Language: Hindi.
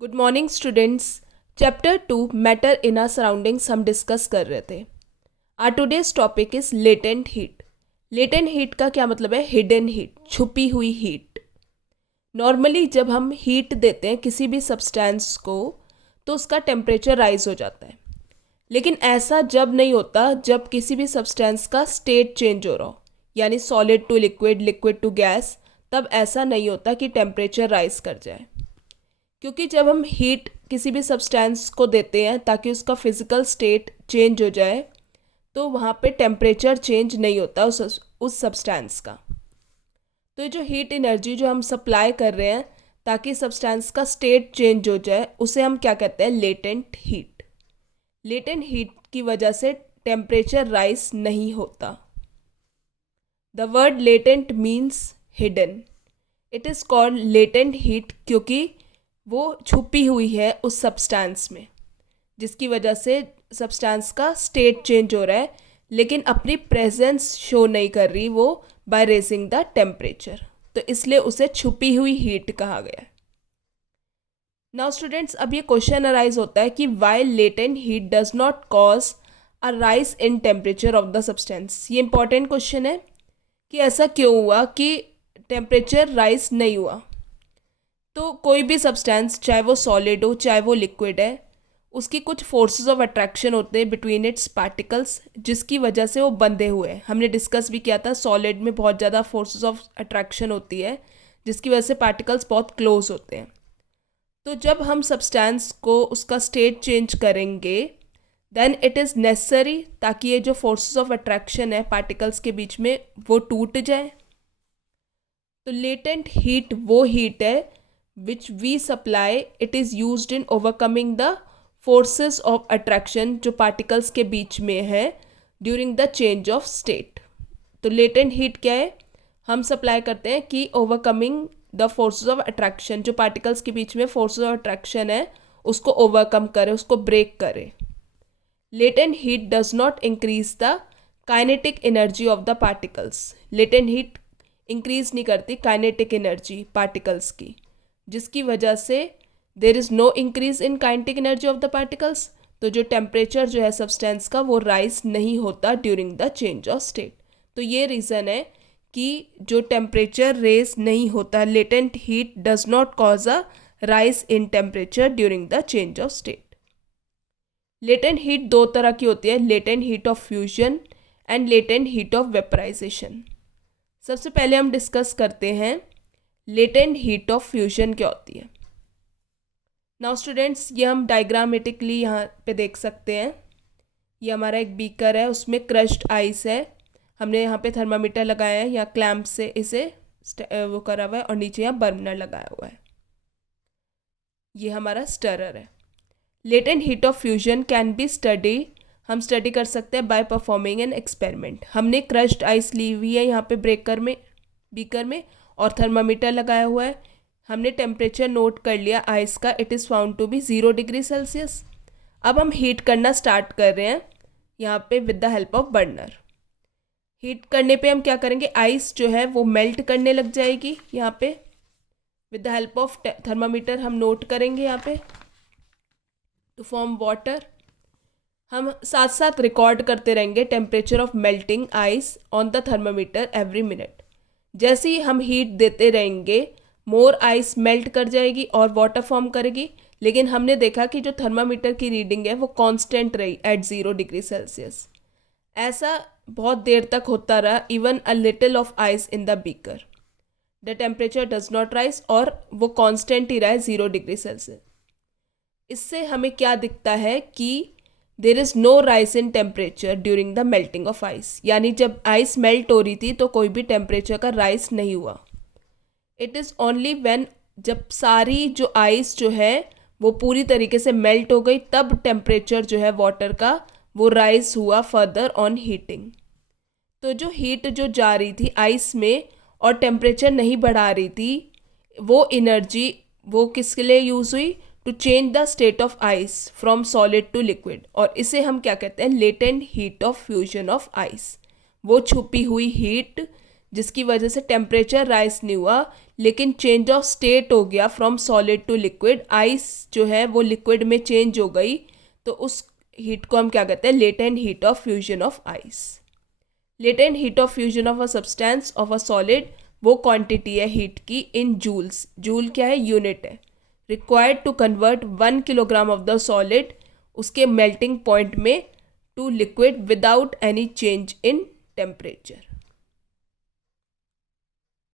Good morning students. Chapter 2 matter in our surroundings हम डिस्कस कर रहे थे। Our today's topic is latent heat. Latent heat का क्या मतलब है? हिडन हीट, छुपी हुई हीट। नॉर्मली जब हम हीट देते हैं किसी भी सब्सटेंस को तो उसका टेम्परेचर राइज हो जाता है, लेकिन ऐसा जब नहीं होता जब किसी भी सब्सटेंस का स्टेट चेंज हो रहा हो, यानी solid to liquid, liquid to gas. तब ऐसा नहीं होता कि टेम्परेचर राइज कर जाए, क्योंकि जब हम हीट किसी भी सब्सटेंस को देते हैं ताकि उसका फिजिकल स्टेट चेंज हो जाए, तो वहाँ पे टेम्परेचर चेंज नहीं होता उस सब्सटेंस का। तो ये जो हीट एनर्जी जो हम सप्लाई कर रहे हैं ताकि सब्सटेंस का स्टेट चेंज हो जाए, उसे हम क्या कहते हैं? Latent heat. लेटेंट हीट की वजह से टेम्परेचर राइज नहीं होता। The word latent means hidden. It is called latent heat क्योंकि वो छुपी हुई है उस सब्सटेंस में, जिसकी वजह से सब्सटेंस का स्टेट चेंज हो रहा है, लेकिन अपनी प्रेजेंस शो नहीं कर रही वो बाय रेजिंग द टेम्परेचर। तो इसलिए उसे छुपी हुई हीट कहा गया है। नाउ स्टूडेंट्स, अब ये क्वेश्चन अराइज होता है कि why latent heat does not cause a rise in temperature of the substance. ये इंपॉर्टेंट क्वेश्चन है कि ऐसा क्यों हुआ कि टेम्परेचर राइज नहीं हुआ। तो कोई भी सब्सटेंस, चाहे वो सॉलिड हो चाहे वो लिक्विड है, उसकी कुछ फोर्सेस ऑफ अट्रैक्शन होते हैं बिटवीन इट्स पार्टिकल्स, जिसकी वजह से वो बंधे हुए हैं। हमने डिस्कस भी किया था, सॉलिड में बहुत ज़्यादा फोर्सेस ऑफ अट्रैक्शन होती है जिसकी वजह से पार्टिकल्स बहुत क्लोज होते हैं। तो जब हम सब्सटेंस को उसका स्टेट चेंज करेंगे देन इट इज़ नेसेसरी ताकि ये जो फोर्सेस ऑफ अट्रैक्शन है पार्टिकल्स के बीच में वो टूट जाए। तो लेटेंट हीट वो हीट है which we supply, it is used in overcoming the forces of attraction जो particles के बीच में है during the change of state। तो latent heat क्या है? हम सप्लाई करते हैं कि overcoming the forces of attraction, जो particles के बीच में forces of attraction है उसको overcome करे, उसको break करे। latent heat does not increase the kinetic energy of the particles। latent heat increase नहीं करती kinetic energy particles की, जिसकी वजह से there is no increase in kinetic energy of the particles. तो जो टेम्परेचर जो है सब्सटेंस का वो राइज नहीं होता during the change of state. तो ये रीज़न है कि जो टेम्परेचर रेज नहीं होता, latent heat does not cause a rise in temperature during the change of state. Latent heat दो तरह की होती है, latent heat of fusion and latent heat of vaporization. सबसे पहले हम डिस्कस करते हैं लेटेंट हीट ऑफ फ्यूजन क्या होती है। नाउ स्टूडेंट्स, ये हम डायग्रामेटिकली यहाँ पे देख सकते हैं। ये हमारा एक बीकर है, उसमें क्रश्ड आइस है। हमने यहाँ पे थर्मामीटर लगाया है, यहाँ क्लैंप से इसे वो करा हुआ है, और नीचे यहाँ बर्नर लगाया हुआ है। ये हमारा स्टरर है। Latent heat of fusion can be study, हम स्टडी कर सकते हैं बाय परफॉर्मिंग एन एक्सपेरिमेंट। हमने क्रश्ड आइस ली हुई है यहाँ पे ब्रेकर में, बीकर में, और थर्मामीटर लगाया हुआ है। हमने टेम्परेचर नोट कर लिया आइस का, it is found to be 0 degree Celsius. अब हम हीट करना स्टार्ट कर रहे हैं यहाँ पे with the help of burner. Heat करने पे हम क्या करेंगे, आइस जो है वो मेल्ट करने लग जाएगी। यहाँ पे with the help of thermometer हम नोट करेंगे यहाँ पे टू फॉर्म वाटर। हम साथ साथ रिकॉर्ड करते रहेंगे temperature of melting ice on the thermometer every minute. जैसे ही हम हीट देते रहेंगे मोर आइस मेल्ट कर जाएगी और वाटर फॉर्म करेगी, लेकिन हमने देखा कि जो थर्मामीटर की रीडिंग है वो कांस्टेंट रही एट 0 डिग्री सेल्सियस। ऐसा बहुत देर तक होता रहा, even a little of ice in the beaker, the temperature does not rise, और वो कांस्टेंट ही रहा है 0 डिग्री सेल्सियस। इससे हमें क्या दिखता है कि there is no rise in temperature during the melting of ice, यानी जब आइस मेल्ट हो रही थी तो कोई भी टेम्परेचर का राइज नहीं हुआ। इट इज़ ओनली व्हेन, जब सारी जो आइस जो है वो पूरी तरीके से मेल्ट हो गई, तब टेम्परेचर जो है वाटर का वो राइज हुआ फर्दर ऑन हीटिंग। तो जो हीट जो जा रही थी आइस में और टेम्परेचर नहीं बढ़ा रही थी, वो एनर्जी वो किसके लिए यूज़ हुई? To change the state of ice from solid to liquid. और इसे हम क्या कहते हैं? Latent heat of fusion of ice. वो छुपी हुई हीट जिसकी वजह से टेम्परेचर राइज नहीं हुआ, लेकिन चेंज ऑफ स्टेट हो गया from solid to liquid, ice जो है वो लिक्विड में चेंज हो गई, तो उस हीट को हम क्या कहते हैं, latent heat of fusion of ice. Latent heat of fusion of a substance of a solid, वो क्वांटिटी है हीट की इन जूल्स। जूल क्या है, यूनिट है। Required to convert 1 kilogram of the solid उसके मेल्टिंग पॉइंट में to liquid without any change in temperature.